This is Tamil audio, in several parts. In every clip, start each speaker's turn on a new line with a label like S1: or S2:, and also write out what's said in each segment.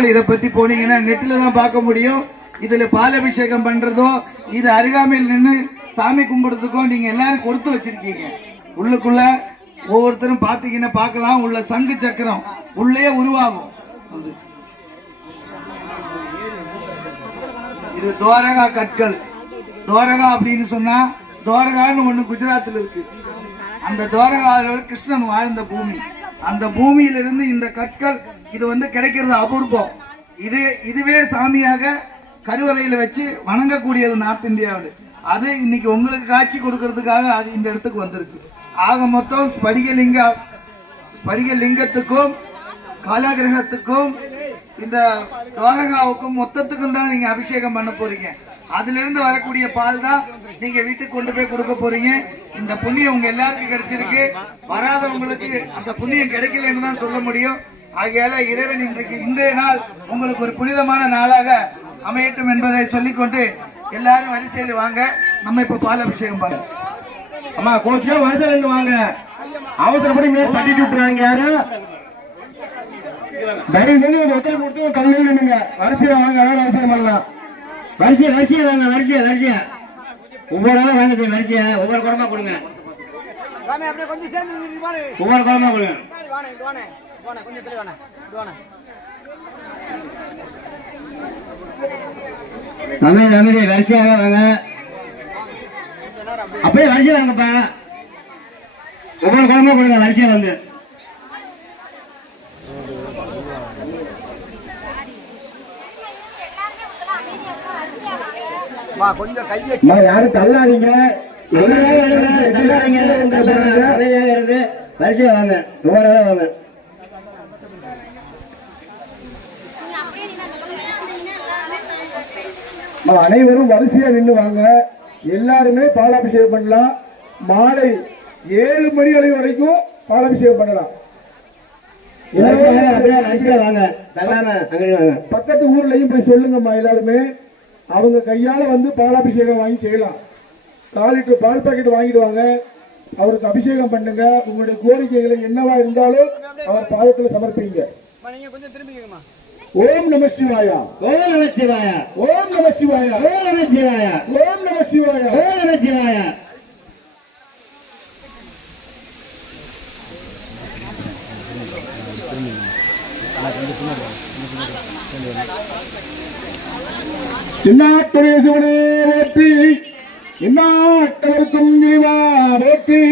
S1: மக்கள் இதை பத்தி போனீங்கன்னா நெட்டில் தான் பார்க்க முடியும். இதில் பாலபிஷேகம் பண்ணுறதோ இது அருகாமையில் நின்று சாமி கும்பிட்றதுக்கோ நீங்கள் எல்லாரும் கொடுத்து வச்சிருக்கீங்க. உள்ளுக்குள்ள ஒவ்வொருத்தரும் பார்த்தீங்கன்னா பார்க்கலாம். உள்ள சங்கு சக்கரம் உள்ளே உருவாகும். இது தோரகா கற்கள். தோரகா அப்படின்னு சொன்னா தோரகான்னு ஒண்ணு குஜராத்தில் இருக்கு. அந்த தோரகாவில் கிருஷ்ணன் வாழ்ந்த பூமி. அந்த பூமியிலிருந்து இந்த கற்கள் இது வந்து கிடைக்கிறது அபூர்வம். இது இதுவே சாமியாக கருவறையில வச்சு வணங்கக்கூடியது நார்த் இந்தியாவில். அது இன்னைக்கு உங்களுக்கு காட்சி கொடுக்கறதுக்காக அது இந்த இடத்துக்கு வந்திருக்கு. ஆக மொத்தம் ஸ்படிகலிங்க ஸ்படிக லிங்கத்துக்கும் இந்த துவாரகாவுக்கும் மொத்தத்துக்கும் தான் நீங்க அபிஷேகம் பண்ண போறீங்க. அதுல இருந்து வரக்கூடிய பால் தான் நீங்க வீட்டுக்கு கொண்டு போய் கொடுக்க போறீங்க. இந்த புண்ணியம் உங்க எல்லாருக்கும் கிடைச்சிருக்கு. வராதவங்களுக்கு அந்த புண்ணியம் கிடைக்கலன்னு தான் சொல்ல முடியும். ஆகையால இறைவன் இன்றைக்கு இன்றைய நாள் உங்களுக்கு ஒரு புனிதமான நாளாக அமையட்டும் என்பதை சொல்லிக்கொண்டு எல்லாரும் வரிசையில் வாங்க. நம்ம இப்ப பால் அபிஷேகம் பாருங்க.
S2: அம்மா கோச்சுக்கா வரிசையில் வாங்க. அவசரப்படி மேலே தட்டிட்டு விட்டுறாங்க யாரும் தயவு செஞ்சு ஒரு ஒத்துழைப்பு கொடுத்து கல்வி நின்னுங்க. வரிசையில வாங்க அதான் அவசரம் பண்ணலாம்.
S3: வரிசையா வரிசையா வாங்க வரிசையா வரிசையா ஒவ்வொரு ஆளும் வாங்க சார் வரிசையா ஒவ்வொரு குடமா கொடுங்க. ஒவ்வொரு குடமா கொடுங்க.
S4: வாணே கொஞ்சம் தள்ளி வாணே வாணே
S3: அமைதி அமைதி வரிசையாக வாங்க. அப்படியே வரிசையா வாங்கப்பா. ஒவ்வொரு குடமா கொடுங்க வரிசையா வந்து.
S2: யாரும் தள்ளாதீங்க.
S3: வரிசையா வாங்க. ஒவ்வொரு வாங்க.
S2: அனைவரும் வரிசையா நின்று வாங்க. எல்லாருமே பாலாபிஷேகம் பண்ணலாம். மாலை ஏழு மணி அளவு வரைக்கும் பாலாபிஷேகம் பண்ணலாம். பக்கத்து ஊர்லயும் போய் சொல்லுங்கம்மா எல்லாருமே. அவங்க கையால வந்து பாலாபிஷேகம் வாங்கி செய்யலாம். கால் லிட்டர் பால் பாக்கெட் வாங்கிடுவாங்க அவருக்கு அபிஷேகம் பண்ணுங்க. உங்களுடைய கோரிக்கைகளை என்னவா இருந்தாலும் அவர் பாதத்துல சமர்ப்பிங்க.
S4: நீங்க கொஞ்சம் திரும்பிக்கங்கம்மா.
S2: ஓம் நம சிவாயா.
S3: ஓம் நம சிவாயா.
S2: ஓம் நம சிவாயா.
S3: ஓம் நம சிவாயா.
S2: ஓம் நம சிவாயா.
S3: ஓம் நம சிவாயா.
S2: எந்நாட்டுடைய சிவனே இறைவா போற்றி.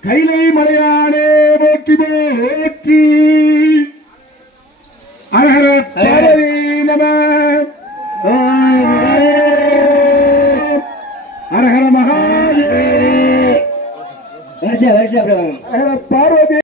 S2: கைலை மலையானே போற்றி போற்றி. பார்வதி நம. அரஹர மகாதேவ.
S3: வரிசையா வரிசையா அப்படியே
S2: பார்வதி.